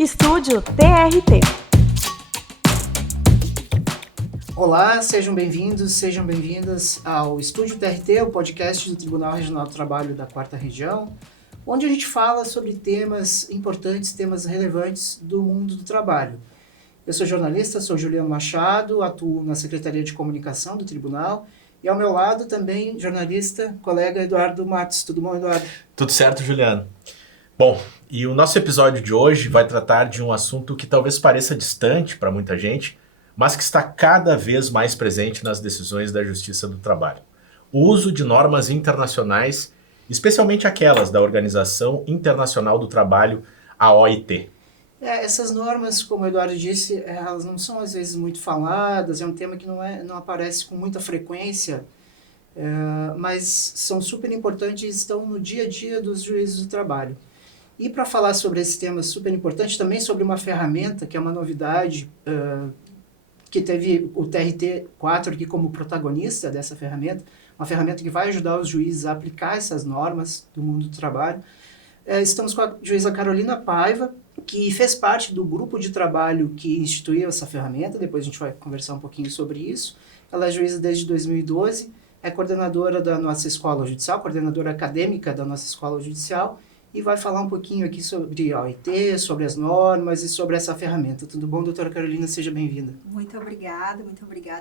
Estúdio TRT. Olá, sejam bem-vindos, sejam bem-vindas ao Estúdio TRT, o podcast do Tribunal Regional do Trabalho da 4ª Região, onde a gente fala sobre temas importantes, temas relevantes do mundo do trabalho. Eu sou jornalista, sou Juliano Machado, atuo na Secretaria de Comunicação do Tribunal e ao meu lado também jornalista, colega Eduardo Matos. Tudo bom, Eduardo? Tudo certo, Juliano. Bom, e o nosso episódio de hoje vai tratar de um assunto que talvez pareça distante para muita gente, mas que está cada vez mais presente nas decisões da Justiça do Trabalho. O uso de normas internacionais, especialmente aquelas da Organização Internacional do Trabalho, a OIT. Essas normas, como o Eduardo disse, elas não são às vezes muito faladas, é um tema que não aparece com muita frequência, mas são super importantes e estão no dia a dia dos juízes do trabalho. E para falar sobre esse tema super importante, também sobre uma ferramenta que é uma novidade, que teve o TRT4 aqui como protagonista dessa ferramenta, uma ferramenta que vai ajudar os juízes a aplicar essas normas do mundo do trabalho. Estamos com a juíza Carolina Paiva, que fez parte do grupo de trabalho que instituiu essa ferramenta, depois a gente vai conversar um pouquinho sobre isso. Ela é juíza desde 2012, é coordenadora da nossa escola judicial, coordenadora acadêmica da nossa escola judicial, e vai falar um pouquinho aqui sobre a OIT, sobre as normas e sobre essa ferramenta. Tudo bom, doutora Carolina? Seja bem-vinda. Muito obrigada,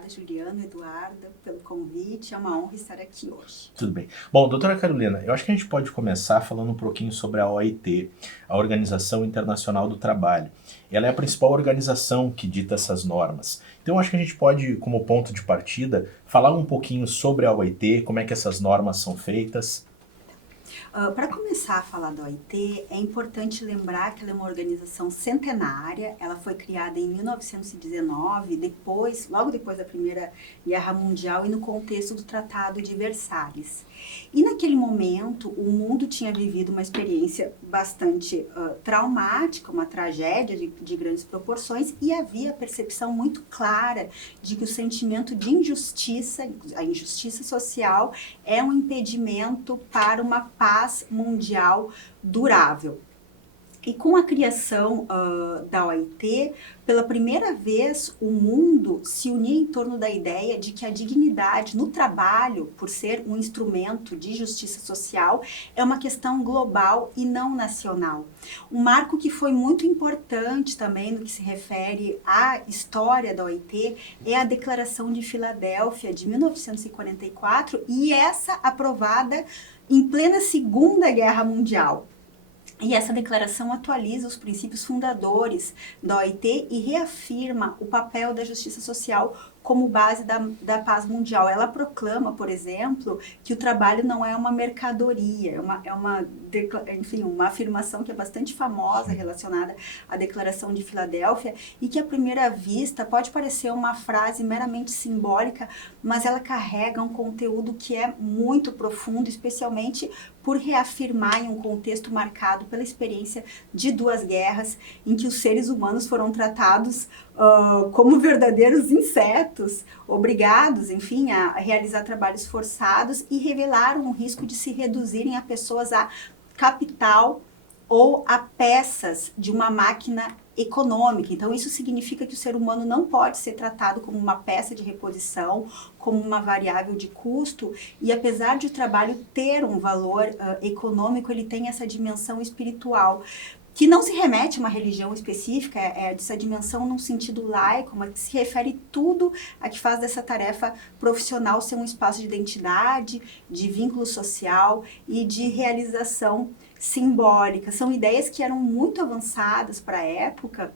Juliano, Eduardo, pelo convite. É uma honra estar aqui hoje. Tudo bem. Bom, doutora Carolina, eu acho que a gente pode começar falando um pouquinho sobre a OIT, a Organização Internacional do Trabalho. Ela é a principal organização que dita essas normas. Então, eu acho que a gente pode, como ponto de partida, falar um pouquinho sobre a OIT, como é que essas normas são feitas. Para começar a falar da OIT, é importante lembrar que ela é uma organização centenária. Ela foi criada em 1919, logo depois da Primeira Guerra Mundial e no contexto do Tratado de Versalhes. E naquele momento, o mundo tinha vivido uma experiência bastante traumática, uma tragédia de grandes proporções, e havia a percepção muito clara de que o sentimento de injustiça, a injustiça social, é um impedimento para uma paz mundial durável. E com a criação da OIT, pela primeira vez o mundo se unia em torno da ideia de que a dignidade no trabalho, por ser um instrumento de justiça social, é uma questão global e não nacional. Um marco que foi muito importante também no que se refere à história da OIT é a Declaração de Filadélfia de 1944, e essa aprovada em plena Segunda Guerra Mundial. E essa declaração atualiza os princípios fundadores da OIT e reafirma o papel da justiça social como base da paz mundial. Ela proclama, por exemplo, que o trabalho não é uma mercadoria, uma afirmação que é bastante famosa relacionada à Declaração de Filadélfia e que à primeira vista pode parecer uma frase meramente simbólica, mas ela carrega um conteúdo que é muito profundo, especialmente por reafirmar em um contexto marcado pela experiência de 2 guerras em que os seres humanos foram tratados como verdadeiros insetos, obrigados, enfim, a realizar trabalhos forçados e revelaram o risco de se reduzirem a pessoas a capital ou a peças de uma máquina econômica. Então, isso significa que o ser humano não pode ser tratado como uma peça de reposição, como uma variável de custo, e apesar de o trabalho ter um valor econômico, ele tem essa dimensão espiritual, que não se remete a uma religião específica, dessa dimensão num sentido laico, mas que se refere tudo a que faz dessa tarefa profissional ser um espaço de identidade, de vínculo social e de realização simbólica. São ideias que eram muito avançadas para a época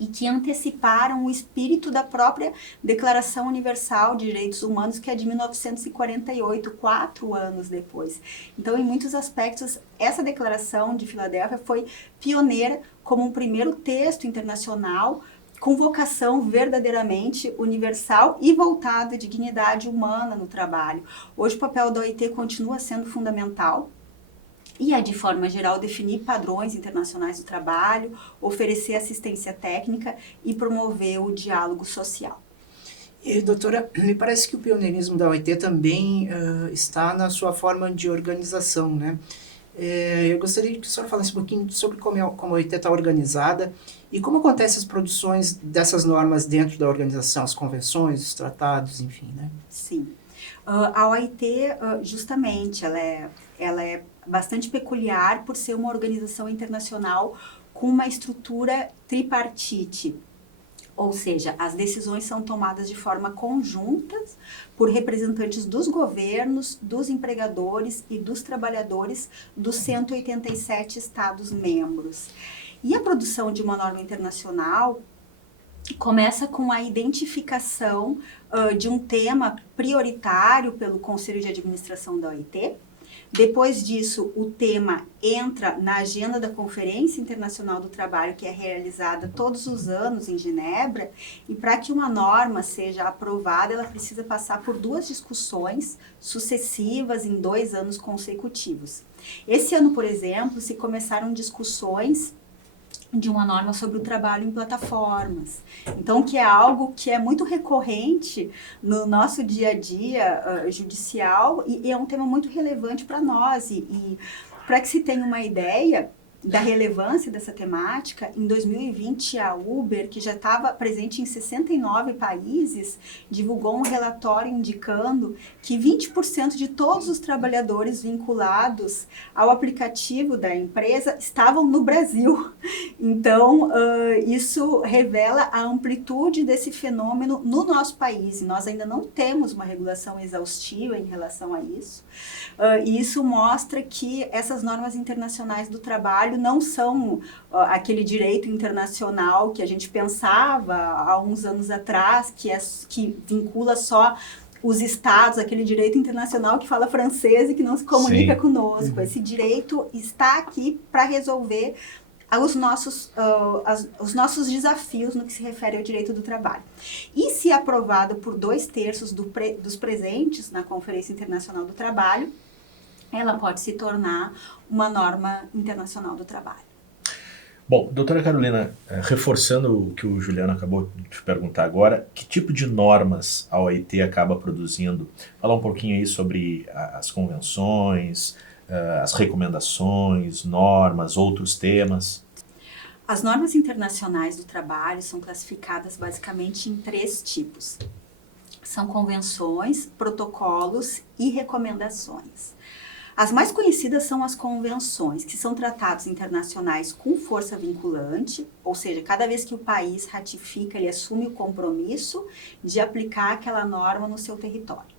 e que anteciparam o espírito da própria Declaração Universal de Direitos Humanos, que é de 1948, 4 anos depois. Então, em muitos aspectos, essa Declaração de Filadélfia foi pioneira como um primeiro texto internacional com vocação verdadeiramente universal e voltada à dignidade humana no trabalho. Hoje, o papel da OIT continua sendo fundamental, e é, de forma geral, definir padrões internacionais do trabalho, oferecer assistência técnica e promover o diálogo social. E, doutora, me parece que o pioneirismo da OIT também está na sua forma de organização, né? Eu gostaria que a senhora falasse um pouquinho sobre como a OIT está organizada e como acontecem as produções dessas normas dentro da organização, as convenções, os tratados, enfim, né? Sim. A OIT, justamente, ela é bastante peculiar por ser uma organização internacional com uma estrutura tripartite. Ou seja, as decisões são tomadas de forma conjunta por representantes dos governos, dos empregadores e dos trabalhadores dos 187 Estados-membros. E a produção de uma norma internacional começa com a identificação de um tema prioritário pelo Conselho de Administração da OIT. Depois disso, o tema entra na agenda da Conferência Internacional do Trabalho, que é realizada todos os anos em Genebra, e para que uma norma seja aprovada, ela precisa passar por 2 discussões sucessivas em 2 anos consecutivos. Esse ano, por exemplo, se começaram discussões de uma norma sobre o trabalho em plataformas. Então, que é algo que é muito recorrente no nosso dia a dia judicial e é um tema muito relevante para nós. E para que se tenha uma ideia da relevância dessa temática, em 2020 a Uber, que já estava presente em 69 países, divulgou um relatório indicando que 20% de todos os trabalhadores vinculados ao aplicativo da empresa estavam no Brasil. Então, isso revela a amplitude desse fenômeno no nosso país. E nós ainda não temos uma regulação exaustiva em relação a isso. E isso mostra que essas normas internacionais do trabalho não são aquele direito internacional que a gente pensava há uns anos atrás, que vincula só os estados, aquele direito internacional que fala francês e que não se comunica Sim. conosco. Esse direito está aqui para resolver os nossos desafios no que se refere ao direito do trabalho. E se aprovado por 2/3 dos presentes na Conferência Internacional do Trabalho, ela pode se tornar uma norma internacional do trabalho. Bom, doutora Carolina, reforçando o que o Juliano acabou de te perguntar agora, que tipo de normas a OIT acaba produzindo? Falar um pouquinho aí sobre as convenções, as recomendações, normas, outros temas. As normas internacionais do trabalho são classificadas basicamente em 3 tipos. São convenções, protocolos e recomendações. As mais conhecidas são as convenções, que são tratados internacionais com força vinculante, ou seja, cada vez que o país ratifica, ele assume o compromisso de aplicar aquela norma no seu território.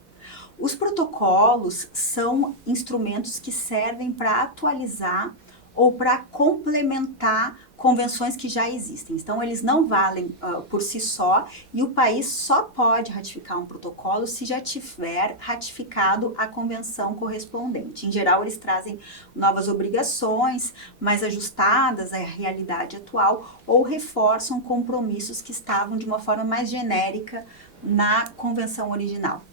Os protocolos são instrumentos que servem para atualizar ou para complementar convenções que já existem. Então, eles não valem por si só e o país só pode ratificar um protocolo se já tiver ratificado a convenção correspondente. Em geral, eles trazem novas obrigações, mais ajustadas à realidade atual ou reforçam compromissos que estavam de uma forma mais genérica na convenção original.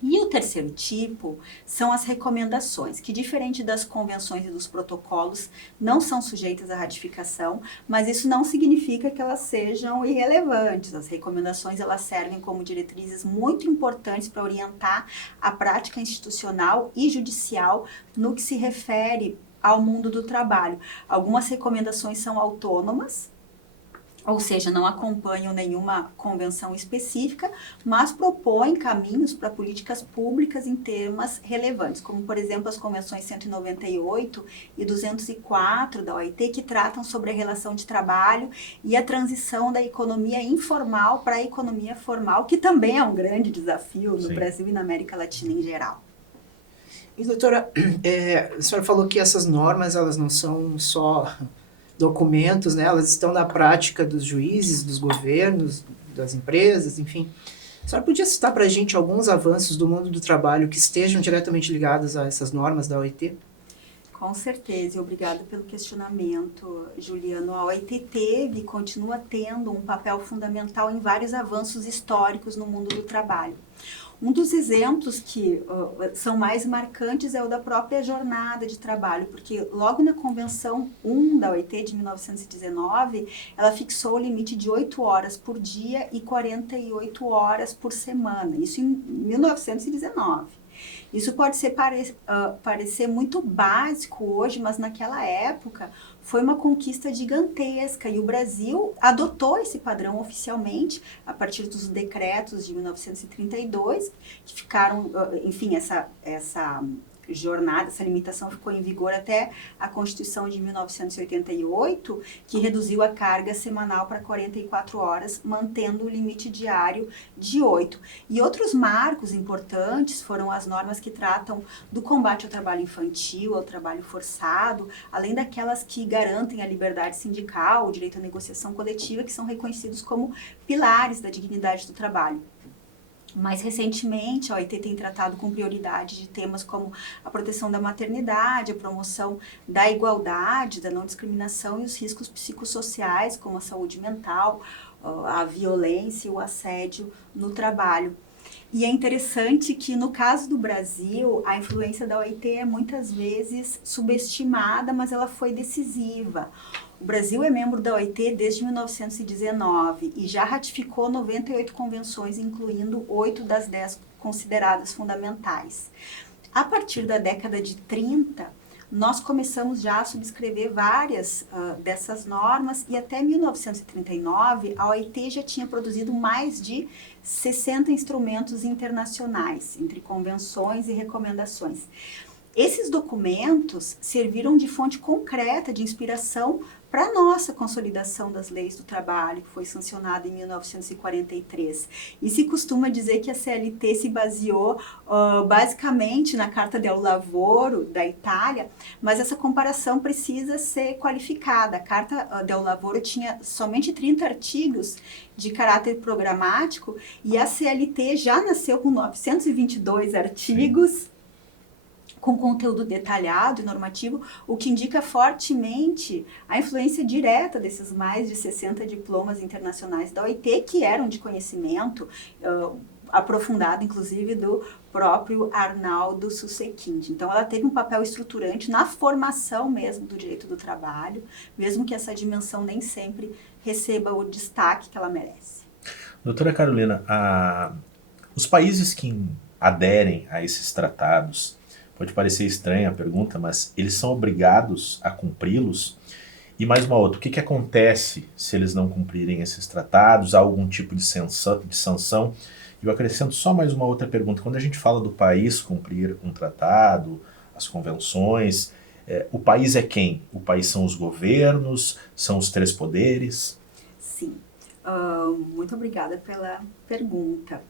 E o terceiro tipo são as recomendações, que diferente das convenções e dos protocolos, não são sujeitas à ratificação, mas isso não significa que elas sejam irrelevantes. As recomendações, elas servem como diretrizes muito importantes para orientar a prática institucional e judicial no que se refere ao mundo do trabalho. Algumas recomendações são autônomas, ou seja, não acompanham nenhuma convenção específica, mas propõem caminhos para políticas públicas em temas relevantes, como, por exemplo, as convenções 198 e 204 da OIT, que tratam sobre a relação de trabalho e a transição da economia informal para a economia formal, que também é um grande desafio no Brasil e na América Latina em geral. E, doutora, a senhora falou que essas normas, elas não são só documentos, né? Elas estão na prática dos juízes, dos governos, das empresas, enfim. A senhora podia citar para a gente alguns avanços do mundo do trabalho que estejam diretamente ligados a essas normas da OIT? Com certeza, e obrigada pelo questionamento, Juliano. A OIT teve e continua tendo um papel fundamental em vários avanços históricos no mundo do trabalho. Um dos exemplos que são mais marcantes é o da própria jornada de trabalho, porque logo na Convenção 1 da OIT de 1919, ela fixou o limite de 8 horas por dia e 48 horas por semana, isso em 1919. Isso pode parecer muito básico hoje, mas naquela época foi uma conquista gigantesca e o Brasil adotou esse padrão oficialmente a partir dos decretos de 1932, que ficaram, enfim, essa jornada, essa limitação ficou em vigor até a Constituição de 1988, que reduziu a carga semanal para 44 horas, mantendo o limite diário de 8. E outros marcos importantes foram as normas que tratam do combate ao trabalho infantil, ao trabalho forçado, além daquelas que garantem a liberdade sindical, o direito à negociação coletiva, que são reconhecidos como pilares da dignidade do trabalho. Mais recentemente, a OIT tem tratado com prioridade de temas como a proteção da maternidade, a promoção da igualdade, da não discriminação e os riscos psicossociais, como a saúde mental, a violência e o assédio no trabalho. E é interessante que, no caso do Brasil, a influência da OIT é muitas vezes subestimada, mas ela foi decisiva. O Brasil é membro da OIT desde 1919 e já ratificou 98 convenções, incluindo 8 das 10 consideradas fundamentais. A partir da década de 30, nós começamos já a subscrever várias dessas normas e até 1939 a OIT já tinha produzido mais de 60 instrumentos internacionais, entre convenções e recomendações. Esses documentos serviram de fonte concreta de inspiração para a nossa consolidação das leis do trabalho, que foi sancionada em 1943. E se costuma dizer que a CLT se baseou basicamente na Carta del Lavoro da Itália, mas essa comparação precisa ser qualificada. A Carta del Lavoro tinha somente 30 artigos de caráter programático e a CLT já nasceu com 922 artigos, com conteúdo detalhado e normativo, o que indica fortemente a influência direta desses mais de 60 diplomas internacionais da OIT, que eram de conhecimento aprofundado, inclusive, do próprio Arnaldo Susekind. Então, ela teve um papel estruturante na formação mesmo do direito do trabalho, mesmo que essa dimensão nem sempre receba o destaque que ela merece. Doutora Carolina, os países que aderem a esses tratados, pode parecer estranha a pergunta, mas eles são obrigados a cumpri-los? E mais uma outra, o que acontece se eles não cumprirem esses tratados? Há algum tipo de sanção? Eu acrescento só mais uma outra pergunta. Quando a gente fala do país cumprir um tratado, as convenções, o país é quem? O país são os governos? São os 3 poderes? Sim. Muito obrigada pela pergunta.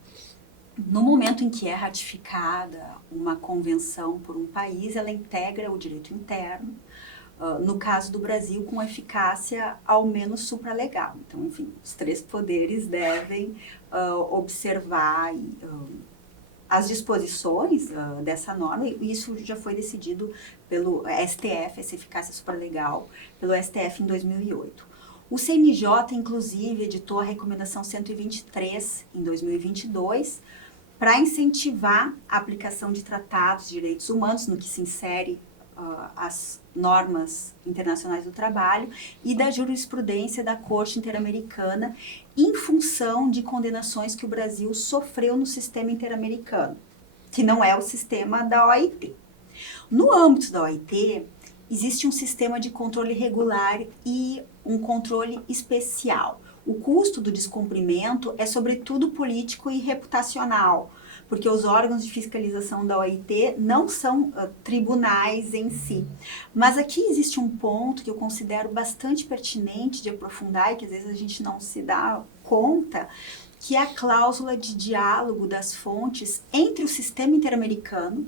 No momento em que é ratificada uma convenção por um país, ela integra o direito interno, no caso do Brasil, com eficácia ao menos supralegal. Então, enfim, os 3 poderes devem observar as disposições dessa norma, e isso já foi decidido pelo STF, essa eficácia supralegal, pelo STF em 2008. O CNJ, inclusive, editou a Recomendação 123 em 2022, para incentivar a aplicação de tratados de direitos humanos, no que se insere as normas internacionais do trabalho e da jurisprudência da Corte Interamericana em função de condenações que o Brasil sofreu no sistema interamericano, que não é o sistema da OIT. No âmbito da OIT, existe um sistema de controle regular e um controle especial. O custo do descumprimento é, sobretudo, político e reputacional, porque os órgãos de fiscalização da OIT não são tribunais em si. Mas aqui existe um ponto que eu considero bastante pertinente de aprofundar e que às vezes a gente não se dá conta, que é a cláusula de diálogo das fontes entre o sistema interamericano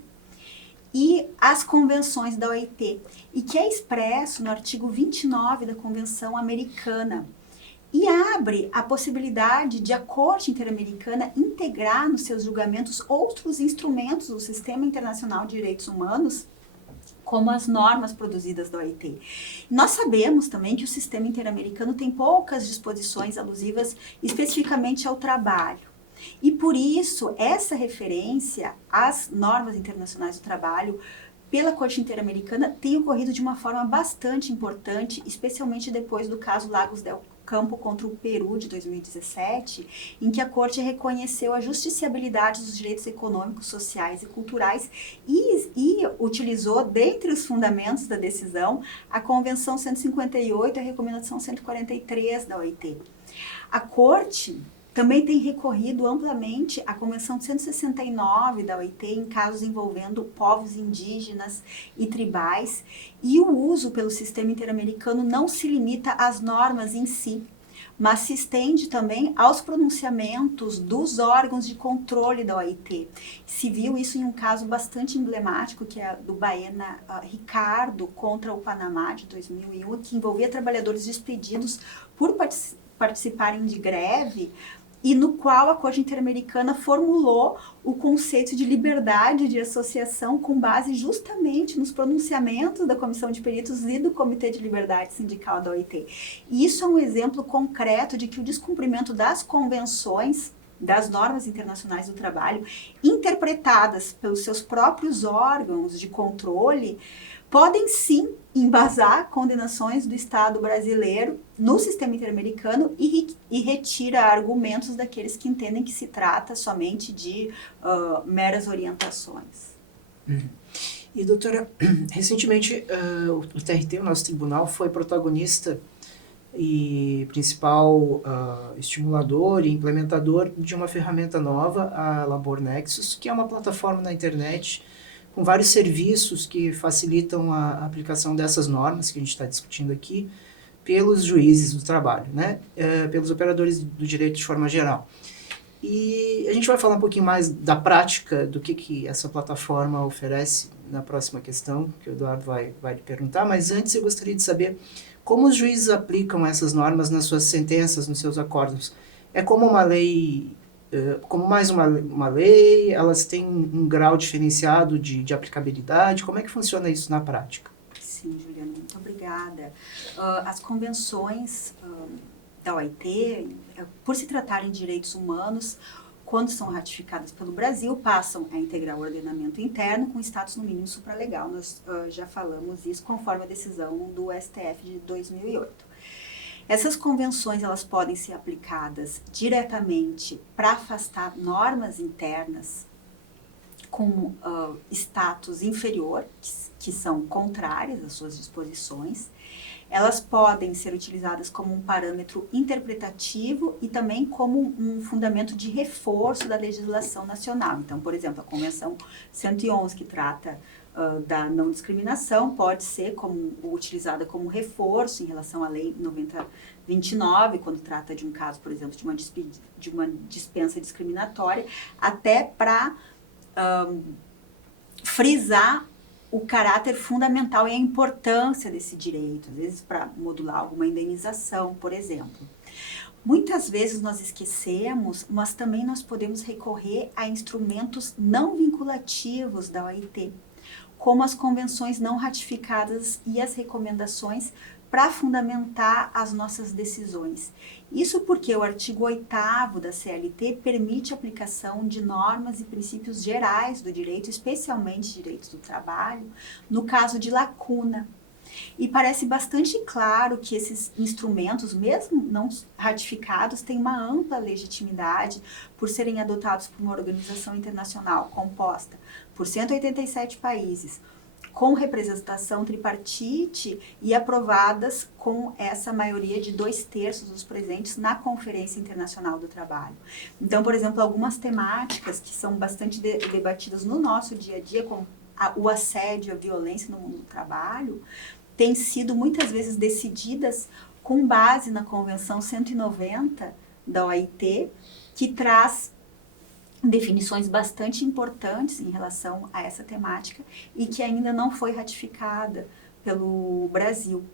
e as convenções da OIT, e que é expresso no artigo 29 da Convenção Americana, e abre a possibilidade de a Corte Interamericana integrar nos seus julgamentos outros instrumentos do Sistema Internacional de Direitos Humanos, como as normas produzidas da OIT. Nós sabemos também que o Sistema Interamericano tem poucas disposições alusivas especificamente ao trabalho. E por isso, essa referência às normas internacionais do trabalho pela Corte Interamericana tem ocorrido de uma forma bastante importante, especialmente depois do caso Lagos del Campo contra o Peru, de 2017, em que a Corte reconheceu a justiciabilidade dos direitos econômicos, sociais e culturais e utilizou, dentre os fundamentos da decisão, a Convenção 158 e a Recomendação 143 da OIT. A Corte também tem recorrido amplamente à Convenção 169 da OIT em casos envolvendo povos indígenas e tribais, e o uso pelo sistema interamericano não se limita às normas em si, mas se estende também aos pronunciamentos dos órgãos de controle da OIT. Se viu isso em um caso bastante emblemático, que é do Baena Ricardo contra o Panamá, de 2001, que envolvia trabalhadores despedidos por participarem de greve, e no qual a Corte Interamericana formulou o conceito de liberdade de associação com base justamente nos pronunciamentos da Comissão de Peritos e do Comitê de Liberdade Sindical da OIT. E isso é um exemplo concreto de que o descumprimento das convenções, das normas internacionais do trabalho, interpretadas pelos seus próprios órgãos de controle, podem sim embasar condenações do Estado brasileiro no sistema interamericano e retira argumentos daqueles que entendem que se trata somente de meras orientações. E, doutora, recentemente o TRT, o nosso tribunal, foi protagonista e principal estimulador e implementador de uma ferramenta nova, a Labor Nexus, que é uma plataforma na internet com vários serviços que facilitam a aplicação dessas normas que a gente está discutindo aqui pelos juízes do trabalho, né? Pelos operadores do direito de forma geral. E a gente vai falar um pouquinho mais da prática, do que essa plataforma oferece na próxima questão, que o Eduardo vai lhe perguntar, mas antes eu gostaria de saber como os juízes aplicam essas normas nas suas sentenças, nos seus acordos. É como uma lei... como mais uma lei, elas têm um grau diferenciado de aplicabilidade? Como é que funciona isso na prática? Sim, Juliana, muito obrigada. As convenções da OIT, por se tratarem de direitos humanos, quando são ratificadas pelo Brasil, passam a integrar o ordenamento interno com status no mínimo supralegal. Nós já falamos isso conforme a decisão do STF de 2008. Essas convenções, elas podem ser aplicadas diretamente para afastar normas internas com status inferior, que são contrárias às suas disposições. Elas podem ser utilizadas como um parâmetro interpretativo e também como um fundamento de reforço da legislação nacional. Então, por exemplo, a Convenção 111, que trata da não discriminação, pode ser utilizada como reforço em relação à Lei 9029, quando trata de um caso, por exemplo, de uma dispensa discriminatória, até para frisar o caráter fundamental e a importância desse direito, às vezes para modular alguma indenização, por exemplo. Muitas vezes nós esquecemos, mas também nós podemos recorrer a instrumentos não vinculativos da OIT, como as convenções não ratificadas e as recomendações para fundamentar as nossas decisões. Isso porque o artigo 8º da CLT permite a aplicação de normas e princípios gerais do direito, especialmente direitos do trabalho, no caso de lacuna. E parece bastante claro que esses instrumentos, mesmo não ratificados, têm uma ampla legitimidade por serem adotados por uma organização internacional composta por 187 países, com representação tripartite e aprovadas com essa maioria de 2/3 dos presentes na Conferência Internacional do Trabalho. Então, por exemplo, algumas temáticas que são bastante debatidas no nosso dia a dia, como o assédio, a violência no mundo do trabalho, têm sido muitas vezes decididas com base na Convenção 190 da OIT, que traz definições bastante importantes em relação a essa temática e que ainda não foi ratificada pelo Brasil.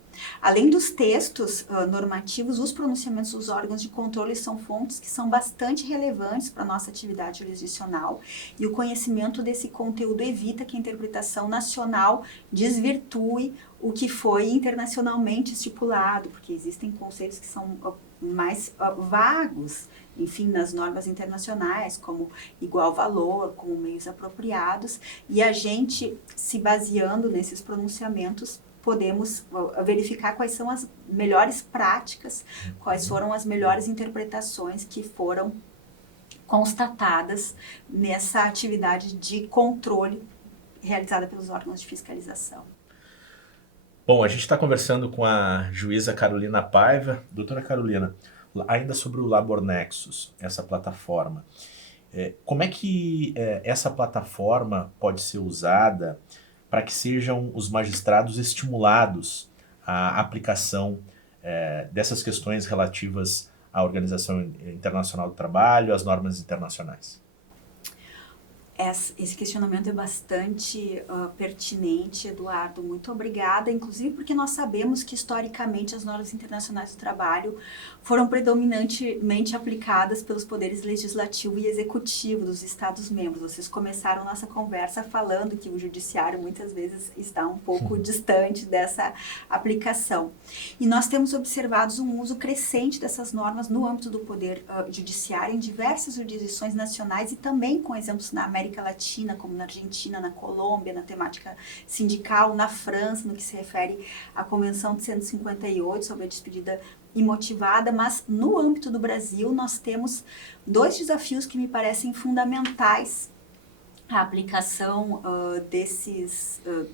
Além dos textos normativos, os pronunciamentos dos órgãos de controle são fontes que são bastante relevantes para a nossa atividade jurisdicional, e o conhecimento desse conteúdo evita que a interpretação nacional desvirtue o que foi internacionalmente estipulado, porque existem conceitos que são mais vagos, enfim, nas normas internacionais, como igual valor, como meios apropriados, e a gente, se baseando nesses pronunciamentos, podemos verificar quais são as melhores práticas, quais foram as melhores interpretações que foram constatadas nessa atividade de controle realizada pelos órgãos de fiscalização. Bom, a gente está conversando com a juíza Carolina Paiva. Doutora Carolina, ainda sobre o LaborNexus, essa plataforma. Como é que essa plataforma pode ser usada para que sejam os magistrados estimulados à aplicação dessas questões relativas à Organização Internacional do Trabalho, às normas internacionais? Esse questionamento é bastante pertinente, Eduardo. Muito obrigada, inclusive porque nós sabemos que historicamente as normas internacionais do trabalho foram predominantemente aplicadas pelos poderes legislativo e executivo dos Estados-membros. Vocês começaram nossa conversa falando que o judiciário muitas vezes está um pouco distante dessa aplicação. E nós temos observado um uso crescente dessas normas no âmbito do poder judiciário em diversas jurisdições nacionais e também com exemplos na América Latina, como na Argentina, na Colômbia, na temática sindical, na França, no que se refere à Convenção de 158 sobre a despedida imotivada, mas no âmbito do Brasil nós temos dois desafios que me parecem fundamentais à aplicação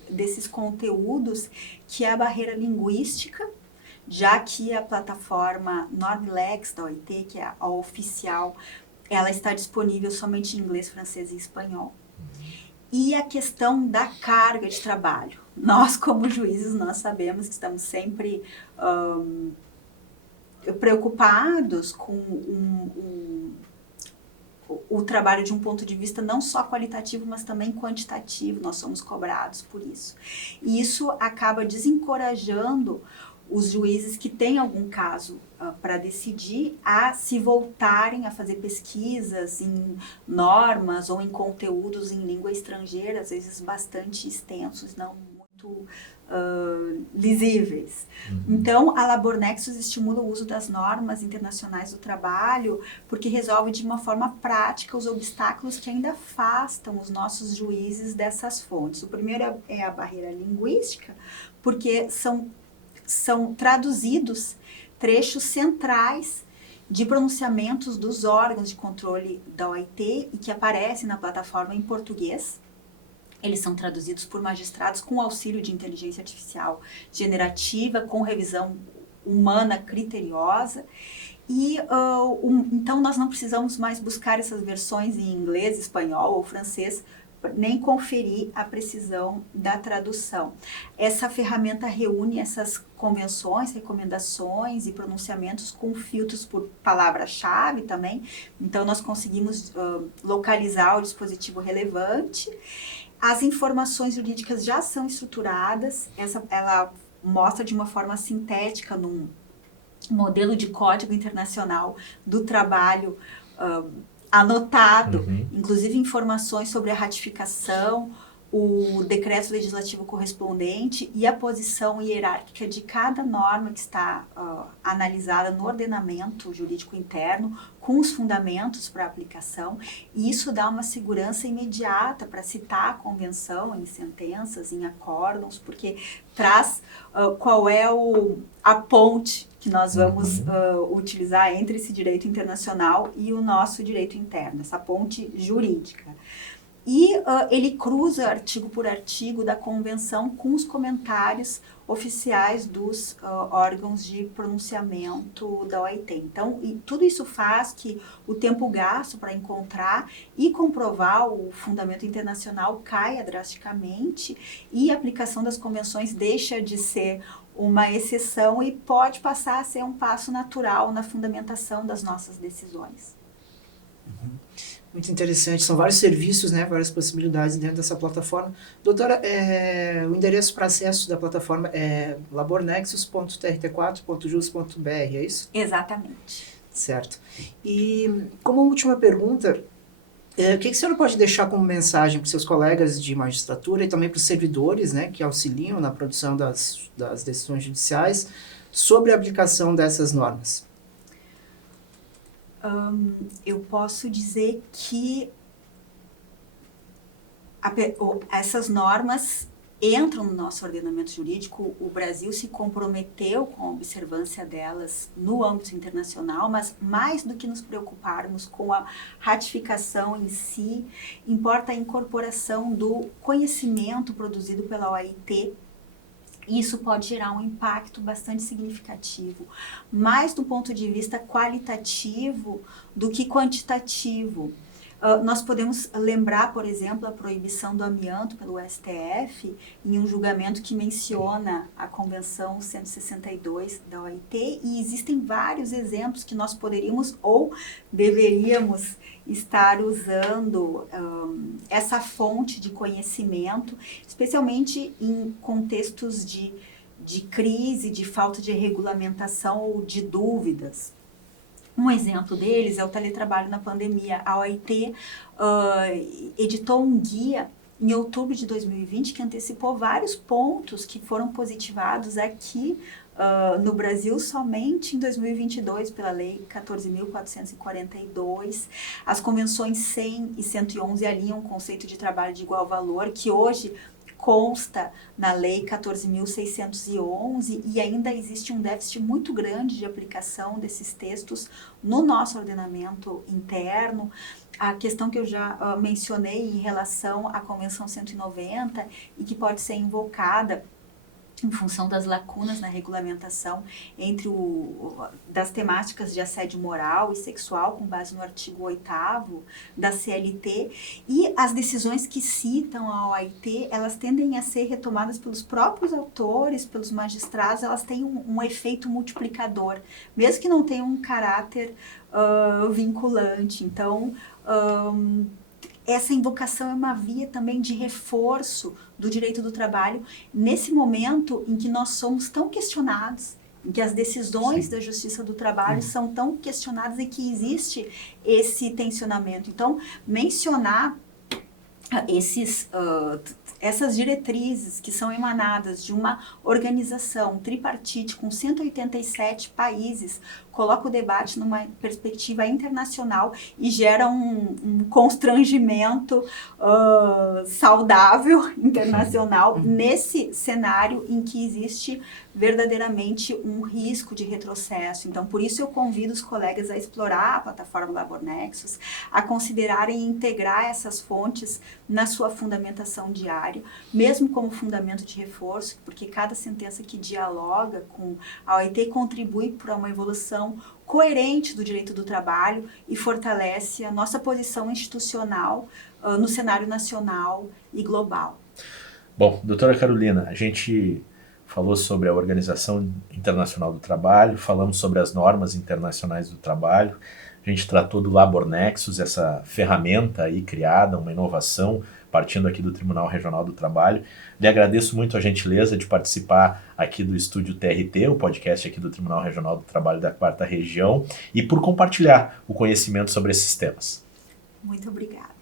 desses conteúdos, que é a barreira linguística, já que a plataforma Normlex da OIT, que é a oficial, ela está disponível somente em inglês, francês e espanhol. E a questão da carga de trabalho. Nós, como juízes, nós sabemos que estamos sempre preocupados com o trabalho de um ponto de vista não só qualitativo, mas também quantitativo. Nós somos cobrados por isso. E isso acaba desencorajando os juízes que têm algum caso para decidir a se voltarem a fazer pesquisas em normas ou em conteúdos em língua estrangeira, às vezes bastante extensos, não muito lisíveis. Então, a LaborNexus estimula o uso das normas internacionais do trabalho porque resolve de uma forma prática os obstáculos que ainda afastam os nossos juízes dessas fontes. O primeiro é a barreira linguística, porque são traduzidos trechos centrais de pronunciamentos dos órgãos de controle da OIT e que aparecem na plataforma em português. Eles são traduzidos por magistrados com auxílio de inteligência artificial generativa, com revisão humana criteriosa. E então nós não precisamos mais buscar essas versões em inglês, espanhol ou francês, nem conferir a precisão da tradução. Essa ferramenta reúne essas convenções, recomendações e pronunciamentos com filtros por palavra-chave também. Então, nós conseguimos localizar o dispositivo relevante. As informações jurídicas já são estruturadas. Ela mostra de uma forma sintética num modelo de código internacional do trabalho anotado, inclusive informações sobre a ratificação, o decreto legislativo correspondente e a posição hierárquica de cada norma que está analisada no ordenamento jurídico interno, com os fundamentos para aplicação, e isso dá uma segurança imediata para citar a convenção em sentenças, em acórdãos, porque traz qual é a ponte que nós vamos utilizar entre esse direito internacional e o nosso direito interno, essa ponte jurídica. E ele cruza artigo por artigo da convenção com os comentários oficiais dos órgãos de pronunciamento da OIT. Então, tudo isso faz que o tempo gasto para encontrar e comprovar o fundamento internacional caia drasticamente e a aplicação das convenções deixa de ser uma exceção e pode passar a ser um passo natural na fundamentação das nossas decisões. Muito interessante, são vários serviços, né, várias possibilidades dentro dessa plataforma. Doutora, o endereço para acesso da plataforma é labornexus.trt4.jus.br, é isso? Exatamente. Certo. E como última pergunta, o que a senhora pode deixar como mensagem para os seus colegas de magistratura e também para os servidores, né, que auxiliam na produção das decisões judiciais sobre a aplicação dessas normas? Eu posso dizer que essas normas entram no nosso ordenamento jurídico. O Brasil se comprometeu com a observância delas no âmbito internacional, mas mais do que nos preocuparmos com a ratificação em si, importa a incorporação do conhecimento produzido pela OIT. Isso pode gerar um impacto bastante significativo, mais do ponto de vista qualitativo do que quantitativo. Nós podemos lembrar, por exemplo, a proibição do amianto pelo STF em um julgamento que menciona a Convenção 162 da OIT, e existem vários exemplos que nós poderíamos ou deveríamos estar usando essa fonte de conhecimento, especialmente em contextos de crise, de falta de regulamentação ou de dúvidas. Um exemplo deles é o teletrabalho na pandemia. A OIT editou um guia em outubro de 2020 que antecipou vários pontos que foram positivados aqui no Brasil somente em 2022 pela Lei 14.442. As convenções 100 e 111 alinham o conceito de trabalho de igual valor, que hoje consta na Lei 14.611, e ainda existe um déficit muito grande de aplicação desses textos no nosso ordenamento interno. A questão que eu já mencionei em relação à Convenção 190 e que pode ser invocada em função das lacunas na regulamentação entre das temáticas de assédio moral e sexual, com base no artigo 8º da CLT, e as decisões que citam a OIT, elas tendem a ser retomadas pelos próprios autores, pelos magistrados, elas têm um efeito multiplicador, mesmo que não tenham um caráter vinculante. Então, essa invocação é uma via também de reforço do direito do trabalho nesse momento em que nós somos tão questionados, em que as decisões da Justiça do Trabalho são tão questionadas e que existe esse tensionamento. Então, mencionar essas diretrizes que são emanadas de uma organização tripartite com 187 países, coloca o debate numa perspectiva internacional e gera um constrangimento saudável internacional nesse cenário em que existe verdadeiramente um risco de retrocesso. Então, por isso eu convido os colegas a explorar a plataforma LaborNexus, a considerarem e integrar essas fontes na sua fundamentação diária, mesmo como fundamento de reforço, porque cada sentença que dialoga com a OIT contribui para uma evolução coerente do direito do trabalho e fortalece a nossa posição institucional no cenário nacional e global. Bom, doutora Carolina, a gente falou sobre a Organização Internacional do Trabalho, falamos sobre as normas internacionais do trabalho, a gente tratou do LaborNexus, essa ferramenta aí criada, uma inovação, partindo aqui do Tribunal Regional do Trabalho. Lhe agradeço muito a gentileza de participar aqui do Estúdio TRT, o podcast aqui do Tribunal Regional do Trabalho da 4ª Região, e por compartilhar o conhecimento sobre esses temas. Muito obrigada.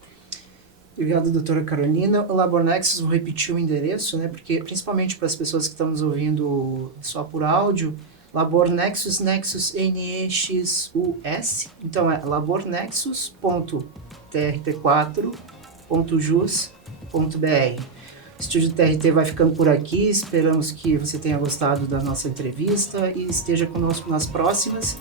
Obrigado, doutora Carolina. O LaborNexus, vou repetir o endereço, né, porque principalmente para as pessoas que estão nos ouvindo só por áudio, LaborNexus, Nexus, N-E-X-U-S. Então é labornexus.trt4.jus.br. O Estúdio TRT vai ficando por aqui, esperamos que você tenha gostado da nossa entrevista e esteja conosco nas próximas.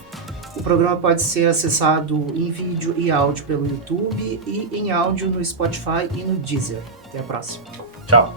O programa pode ser acessado em vídeo e áudio pelo YouTube e em áudio no Spotify e no Deezer. Até a próxima. Tchau.